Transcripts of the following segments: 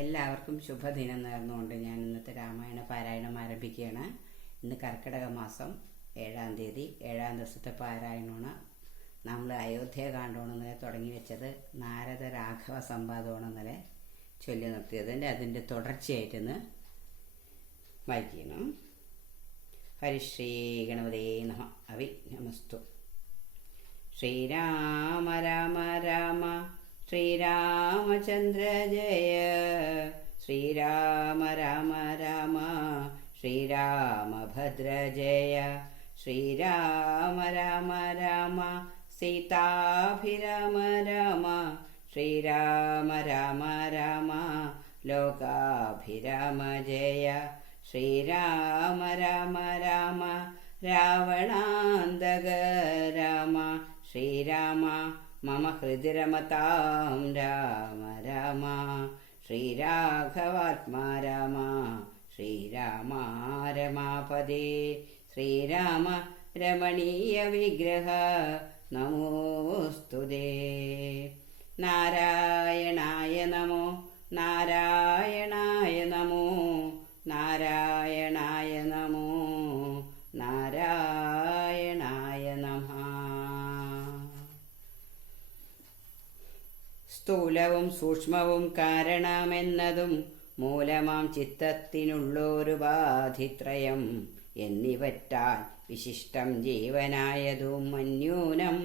എല്ലാവർക്കും ശുഭദിനം നേർന്നുകൊണ്ട് ഞാൻ ഇന്നത്തെ രാമായണ പാരായണം ആരംഭിക്കുകയാണ്. ഇന്ന് കർക്കിടക മാസം 7-ാം തീയതി 7-ാം ദിവസത്തെ പാരായണമാണ്. നമ്മൾ അയോധ്യാകാന്ഡമാണ് ഇന്നലെ തുടങ്ങി വെച്ചത്. നാരദ രാഘവ സംവാദമാണ് ഇന്നലെ ചൊല്ലി നിർത്തിയത്. അതിൻ്റെ തുടർച്ചയായിട്ടിന്ന് വായിക്കണം. ഹരിശ്രീ ഗണപതേ നമഃ. അവിഘ്നമസ്തു. ശ്രീരാമ രാമ രാമ ശ്രീരാമചന്ദ്ര ജയ. ശ്രീരാമ രാമ രാമ ശ്രീരാമഭദ്ര ജയ. ശ്രീരാമ രാമ രാമ സീതാഭിരാമ രാമ. ശ്രീരാമ രാമ രാമ ലോകാഭിരാമ ജയ. ശ്രീരാമ രാമ രാമ രാവണാന്തക രാമ. ശ്രീരാമ മമ ഹൃദി രമതാം രാമ രാമ. ശ്രീരാഘവാത്മാ രാമ. ശ്രീരാമ രമാപദേ. ശ്രീരാമ രമണീയ വിഗ്രഹ നമോസ്തുതേ. നാരായണായ നമോ നാരായണായ നമോ നാരായണായ നമോ നാരായണായ നമഃ. സ്ഥൂലവും സൂക്ഷ്മവും കാരണമെന്നതും മൂലമാം ചിത്തത്തിനുള്ളൊരു ബാധിത്രയം എന്നിവറ്റാൽ വിശിഷ്ടം ജീവനായതും അന്യൂനം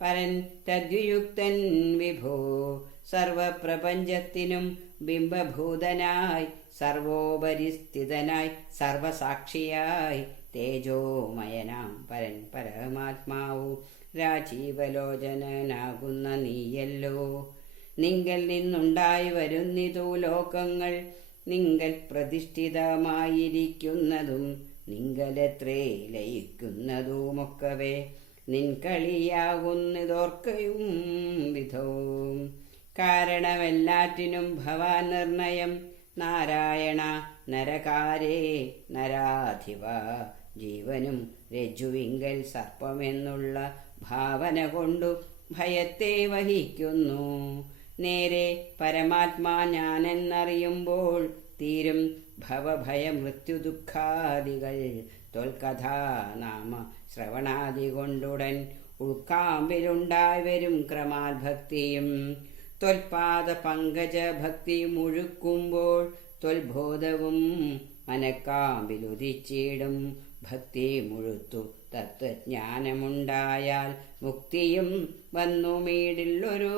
പരൻ തദ്യുക്തൻ വിഭോ. സർവപ്രപഞ്ചത്തിനും ബിംബഭൂതനായി സർവോപരിസ്ഥിതനായി സർവസാക്ഷിയായി തേജോമയനാം പരൻ പരമാത്മാവു രാജീവലോചനനാകുന്ന നീയല്ലോ. നിങ്കൽ നിന്നുണ്ടായി വരുന്നിതു ലോകങ്ങൾ. നിങ്കൽ പ്രതിഷ്ഠിതമായിരിക്കുന്നതും നിങ്കലത്രേ ലയിക്കുന്നതുമൊക്കവേ നിൻകളിയാകുന്നിതോർക്കയും വിധവും. കാരണമെല്ലാറ്റിനും ഭവാൻ നിർണയം. നാരായണ നരകാരേ നരാധിപ. ജീവനും രജ്ജുവിങ്കൽ സർപ്പമെന്നുള്ള ഭാവന കൊണ്ടു ഭയത്തെ വഹിക്കുന്നു. നേരെ പരമാത്മാ ഞാനെന്നറിയുമ്പോൾ തീരും ഭവഭയ മൃത്യുദുഃഖാദികൾ. ത്വൽകഥാ നാമ ശ്രവണാദി കൊണ്ടുടൻ ഉൾക്കാമ്പിലുണ്ടായി വരും ക്രമാൽ ഭക്തിയും. ത്വൽപാദ പങ്കജ ഭക്തി മുഴുക്കുമ്പോൾ ത്വൽബോധവും മനക്കാമ്പിലുദിച്ചിടും. ഭക്തി മുഴുത്തു തത്വജ്ഞാനമുണ്ടായാൽ മുക്തിയും വന്നു മീടില്ലൊരു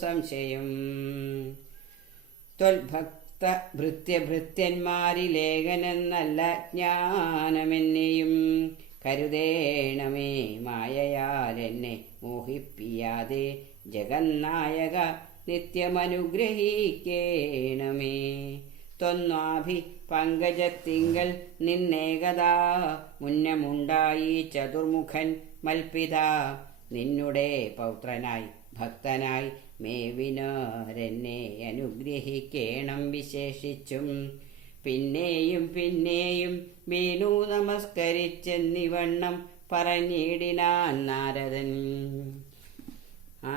സംശയം. ത്വൽഭക്ത ഭൃത്യഭൃത്യന്മാരിലേഖനെന്നല്ല ജ്ഞാനമെന്നെയും കരുതേണമേ. മായയാൽ എന്നെ മോഹിപ്പിയാതെ ജഗന്നായക നിത്യമനുഗ്രഹിക്കേണമേ. ത്വന്നാഭി പങ്കജത്തിങ്കൽ നിന്നേകദാ മുന്നമുണ്ടായി ചതുർമുഖൻ മൽപിത. നിന്നുടെ പൗത്രനായി ഭക്തനായി മേവിനരെന്നെ അനുഗ്രഹിക്കേണം വിശേഷിച്ചും. പിന്നെയും പിന്നെയും വീണു നമസ്കരിച്ചെന്നിവണ്ണം പറഞ്ഞിടിനാൻ നാരദൻ.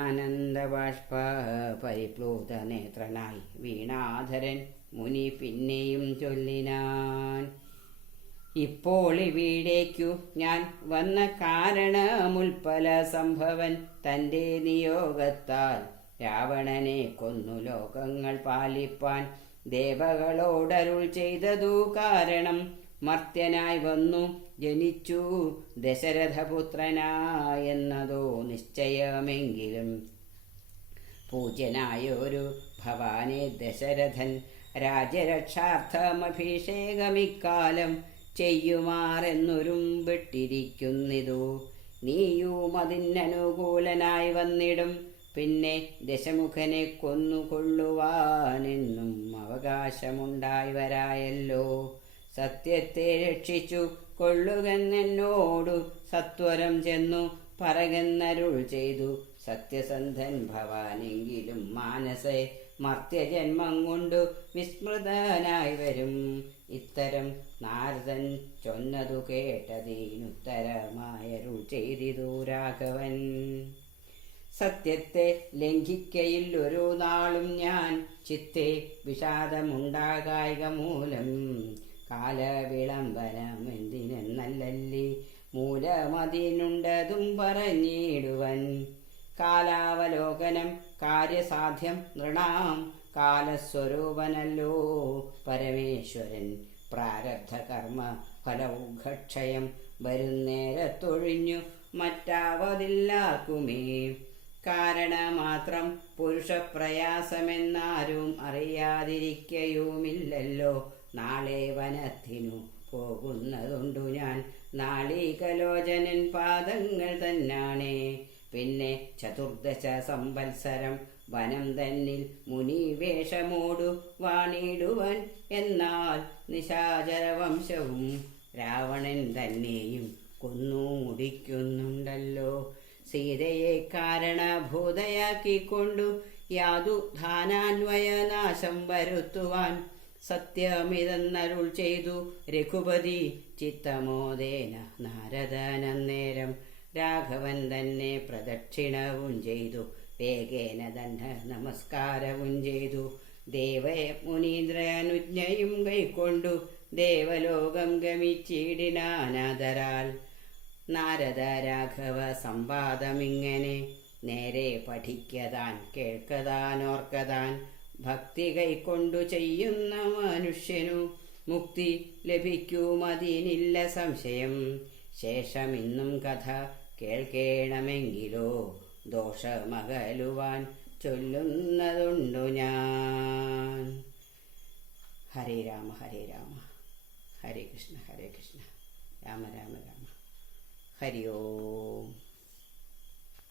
ആനന്ദബാഷ്പ പരിപ്ലൂത നേത്രനായി വീണാധരൻ മുനി പിന്നെയും ചൊല്ലിനാൻ. ഇപ്പോൾ ഇവിടേക്കു ഞാൻ വന്ന കാരണമുൽപ്പല സംഭവൻ തൻ്റെ നിയോഗത്താൽ രാവണനെ കൊന്നു ലോകങ്ങൾ പാലിപ്പാൻ ദേവകളോടരുൾ ചെയ്തതു കാരണം. മർത്യനായി വന്നു ജനിച്ചു ദശരഥപുത്രനായെന്നതോ നിശ്ചയമെങ്കിലും പൂജ്യനായൊരു ഭവാനെ ദശരഥൻ രാജ്യരക്ഷാർത്ഥമഭിഷേകമിക്കാലം ചെയ്യുമാറെന്നൊരുമ്പിട്ടിരിക്കുന്നിതു. നീയും അതിനനുകൂലനായി വന്നിടും. പിന്നെ ദശമുഖനെ കൊന്നുകൊള്ളുവാനെന്നും അവകാശമുണ്ടായി വരായല്ലോ. സത്യത്തെ രക്ഷിച്ചു കൊള്ളുകെന്നോടു സത്വരം ചെന്നു പറകെന്നരുൾ ചെയ്തു. സത്യസന്ധൻ ഭവാനെങ്കിലും മാനസേ മർത്യജന്മം കൊണ്ടു വിസ്മൃതനായി വരും. ഇത്തരം നാരദൻ ചൊന്നതു കേട്ടതീനുത്തരമായരുൾ ചെയ്തിതു രാഘവൻ. സത്യത്തെ ലംഘിക്കയിൽ ഒരു നാളും ഞാൻ, ചിത്തെ വിഷാദമുണ്ടാകായിക മൂലം. കാലവിളംബനം എന്തിനെന്നല്ലല്ലേ, മൂലമതിനുണ്ടതും പറഞ്ഞിടുവൻ. കാലാവലോകനം കാര്യസാധ്യം നൃണാം, കാലസ്വരൂപനല്ലോ പരമേശ്വരൻ. പ്രാരബ്ധ കർമ്മ ഫലൗഘക്ഷയം വരുന്നേരത്തൊഴിഞ്ഞു മറ്റാവതില്ലാർക്കുമേ. കാരണമാത്രം പുരുഷപ്രയാസമെന്നാരും അറിയാതിരിക്കയുമില്ലല്ലോ. നാളെ വനത്തിനു പോകുന്നതുണ്ടു ഞാൻ, നാളീകലോചനൻ പാദങ്ങൾ തന്നാണേ. പിന്നെ ചതുർദശ സംവത്സരം വനം തന്നിൽ മുനിവേഷമോടു വാണിടുവൻ. എന്നാൽ നിശാചരവംശവും രാവണൻ തന്നെയും കൊന്നു മുടിക്കുന്നുണ്ടല്ലോ. സീതയെ കാരണഭൂതയാക്കിക്കൊണ്ടു യാതു ധാനാന്വയനാശം വരുത്തുവാൻ സത്യമിതെന്നരുൾ ചെയ്തു രഘുപതി. ചിത്തമോദേന നാരദനന്നേരം രാഘവൻ തന്നെ പ്രദക്ഷിണവും ചെയ്തു, വേഗേന ദണ്ഡ നമസ്കാരവും ചെയ്തു. ദേവമുനീന്ദ്രനുജ്ഞയും കൈക്കൊണ്ടു ദേവലോകം ഗമിച്ചിടിനാനാദരാൽ. നാരദ രാഘവ സംവാദമിങ്ങനെ നേരെ പഠിക്കതാൻ കേൾക്കതാൻ ഓർക്കതാൻ. ഭക്തി കൈക്കൊണ്ടു ചെയ്യുന്ന മനുഷ്യനു മുക്തി ലഭിക്കുമതിനില്ല സംശയം. ശേഷം ഇന്നും കഥ കേൾക്കേണമെങ്കിലോ ദോഷമകലുവാൻ ചൊല്ലുന്നതുണ്ടു ഞാൻ. ഹരേ രാമ ഹരേ രാമ ഹരേ കൃഷ്ണ രാമ രാമ രാമ ഹരി ഓം.